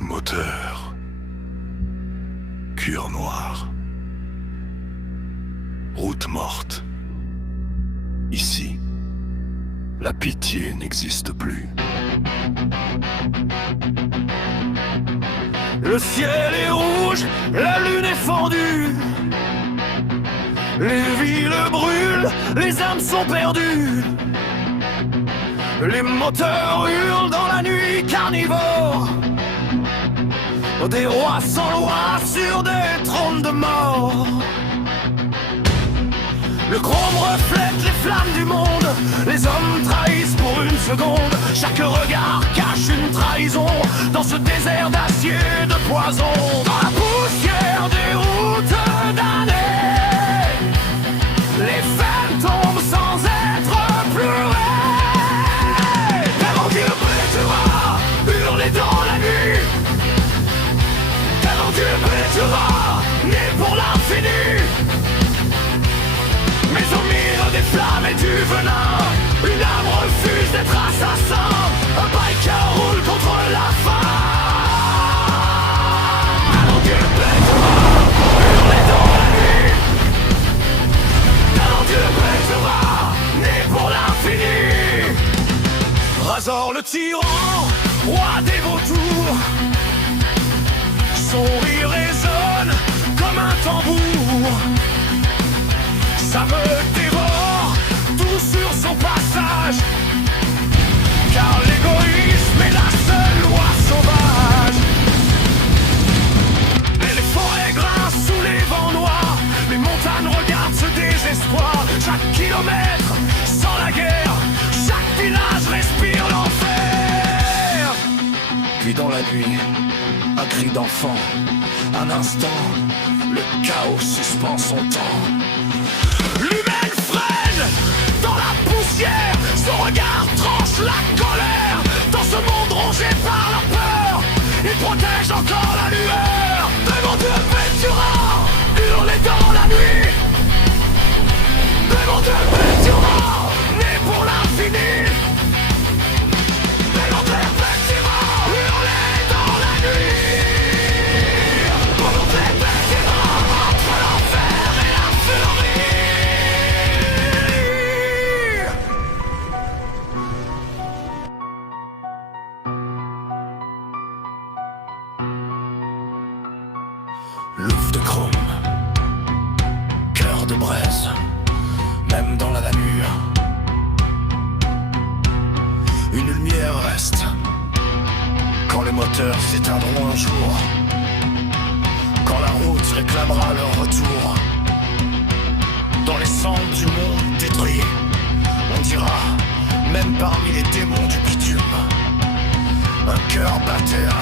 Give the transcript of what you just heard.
Moteur. Cuir noir. Route morte. Ici, la pitié n'existe plus. Le ciel est rouge, la lune est fendue. Les villes brûlent, les âmes sont perdues. Les moteurs hurlent dans la nuit carnivore. Des rois sans loi sur des trônes de mort. Le chrome reflète les flammes du monde. Les hommes trahissent pour une seconde. Chaque regard cache une trahison. Dans ce désert d'acier et de poison. Dans la poussière des routes damnées, les femmes tombent sans être pleurées. Tellement Dieu pétera, hurler dans la nuit. Tellement Dieu pétera, né pour l'infini. Mais au milieu des flammes et du venin, une âme refuse d'être assassin. Un biker roule contre la faim. Alors Dieu pétera, hurler dans la nuit. Alors Dieu pétera, né pour l'infini. Razor le tyran, roi des vautours. Son rire résonne comme un tambour. Ça me dévore, tout sur son passage. Car l'égoïsme est la seule loi sauvage. Et les forêts grincent sous les vents noirs. Les montagnes regardent ce désespoir. Chaque kilomètre sans la guerre, chaque village respire l'enfer. Puis dans la nuit, un cri d'enfant. Un instant, le chaos suspend son temps. L'humaine freine dans la poussière. Son regard tranche la colère. Dans ce monde rongé par la peur, il protège encore la lueur. Démon de Ventura, hurler dans la nuit. Démon de Ventura, né pour l'infini. Démon de Ventura, hurler dans la nuit. Démon de Ventura, entre l'enfer et la furie. Louve de chrome, cœur de braise, même dans la namure. Une lumière reste, quand les moteurs s'éteindront un jour. Quand la route réclamera leur retour. Dans les cendres du monde détruit, on dira, même parmi les démons du bitume, un cœur batteur